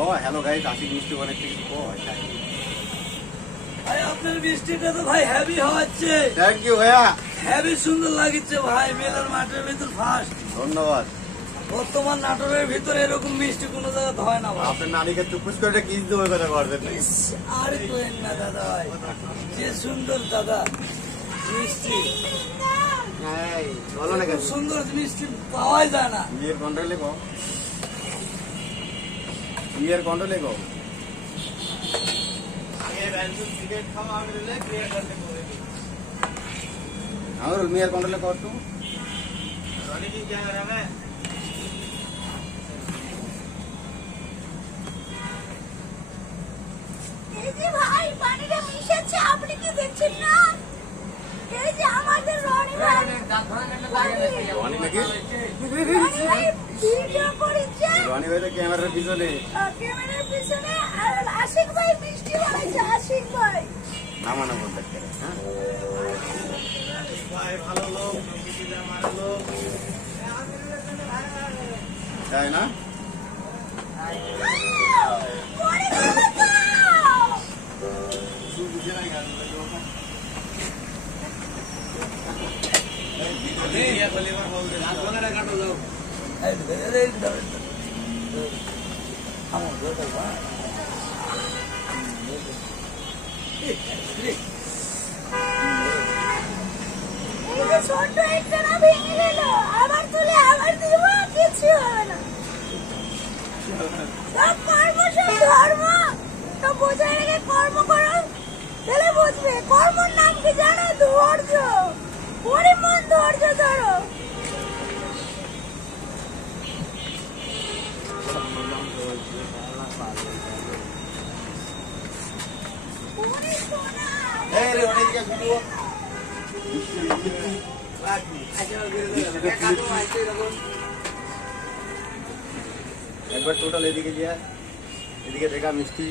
ও hello guys, Ashiq মিষ্টি অনেক কিছু ভাই আপনার মিষ্টিটা তো ভাই হেভি হচ্ছে। থ্যাংক ইউ ভাইয়া, হেভি সুন্দর লাগছে ভাই। মেলার মাঠের ভিতর ফার্স্ট। ধন্যবাদ। বর্তমান নাটোরের ভিতরে এরকম মিষ্টি কোনো জায়গায় হয় না ভাই। আপনার নানিকে চুপুস করে কিস দেবো কথা করবেন। আর করেন না দাদা ভাই, যে সুন্দর দাদা মিষ্টি, বলো না কেন সুন্দর মিষ্টি পাওয়াই যায় না। বিয়ের কন্ট্রোলে গো, বিয়ের কন্ট্রোলে গো। আমার মেয়ের কন্ট্রোলে কর তো। ভাই পানিটা মিশেছে, আপনি কি দেখছেন না? এই যে আমাদের রনি ভাই ভিডিও করেছে, রনি ভাই তো ক্যামেরার পিছনে, ক্যামেরার পিছনে। আর আশিক ভাই মিষ্টি বানাইছে, আশিক ভাই নামানো বলতে হ্যাঁ ভাই, ভালো লোক, তাই না? ছোট একটা না ভেঙে গেল, আবার তুলে আবার দিব, কিছু হবে না। সব কর্ম সব ধর্ম, তো বোঝার আগে কর্ম করো, তাহলে বুঝবে। কর্মর নাম কি জানো? ধৈর্য। পরিমন ধৈর্য ধরো। একবার টোটাল এদিকে দিয়ে, এদিকে দেখা মিষ্টি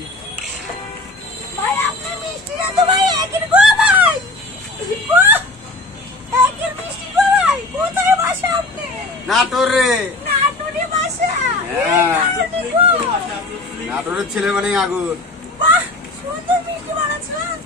ভাই আপনার মিষ্টিটা তো ভাই একের গো ভাই, একের মিষ্টি গো ভাই। কোথায় বাসা আপনি? নাটোরে। নাটোরে বাসা? নাটোরের ছেলে মানে আগুন। বাহ, সুন্দর মিষ্টি বানাচ্ছেন।